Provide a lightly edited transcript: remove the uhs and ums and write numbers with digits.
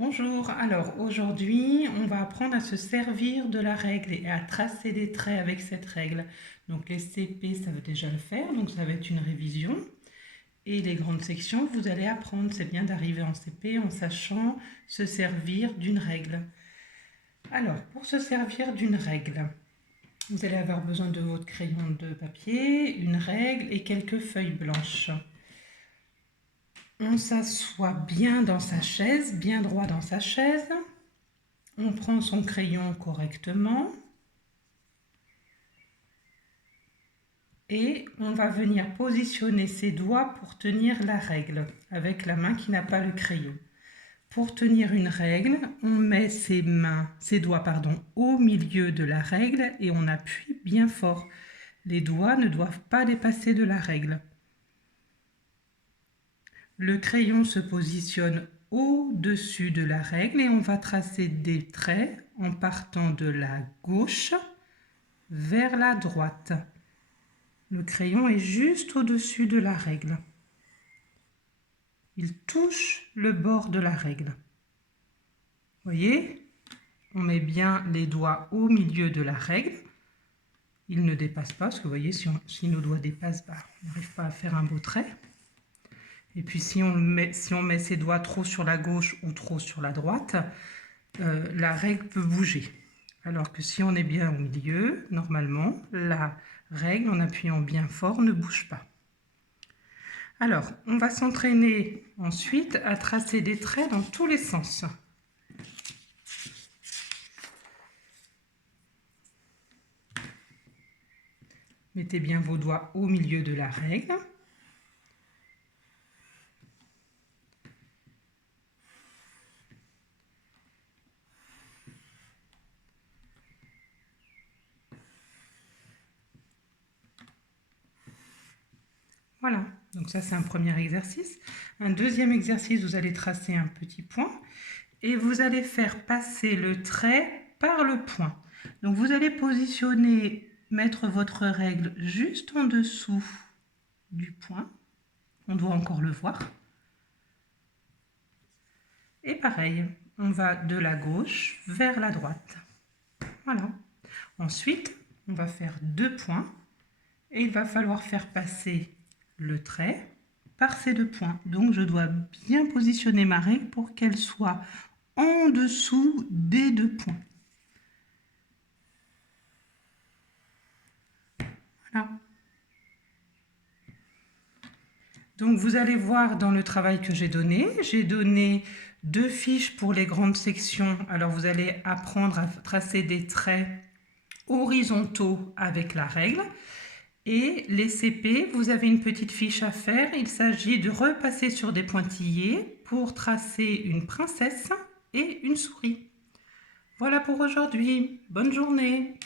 Bonjour, alors aujourd'hui on va apprendre à se servir de la règle et à tracer des traits avec cette règle. Donc les CP ça veut déjà le faire, donc ça va être une révision. Et les grandes sections vous allez apprendre, c'est bien d'arriver en CP en sachant se servir d'une règle. Alors pour se servir d'une règle, vous allez avoir besoin de votre crayon de papier, une règle et quelques feuilles blanches. On s'assoit bien dans sa chaise, bien droit dans sa chaise. On prend son crayon correctement et on va venir positionner ses doigts pour tenir la règle avec la main qui n'a pas le crayon. Pour tenir une règle, on met ses doigts au milieu de la règle et on appuie bien fort. Les doigts ne doivent pas dépasser de la règle. Le crayon se positionne au-dessus de la règle et on va tracer des traits en partant de la gauche vers la droite. Le crayon est juste au-dessus de la règle. Il touche le bord de la règle. Voyez, on met bien les doigts au milieu de la règle. Il ne dépasse pas, parce que vous voyez, si nos doigts dépassent, on n'arrive pas à faire un beau trait. Et puis si on met ses doigts trop sur la gauche ou trop sur la droite, la règle peut bouger. Alors que si on est bien au milieu, normalement, la règle, en appuyant bien fort, ne bouge pas. Alors, on va s'entraîner ensuite à tracer des traits dans tous les sens. Mettez bien vos doigts au milieu de la règle. Voilà, donc ça c'est un premier exercice. Un deuxième exercice, vous allez tracer un petit point et vous allez faire passer le trait par le point. Donc vous allez mettre votre règle juste en dessous du point. On doit encore le voir. Et pareil, on va de la gauche vers la droite. Voilà. Ensuite, on va faire 2 points et il va falloir faire passer le trait par ces 2 points. Donc je dois bien positionner ma règle pour qu'elle soit en dessous des 2 points. Voilà. Donc vous allez voir dans le travail que j'ai donné 2 fiches pour les grandes sections. Alors vous allez apprendre à tracer des traits horizontaux avec la règle. Et les CP, vous avez une petite fiche à faire. Il s'agit de repasser sur des pointillés pour tracer une princesse et une souris. Voilà pour aujourd'hui. Bonne journée!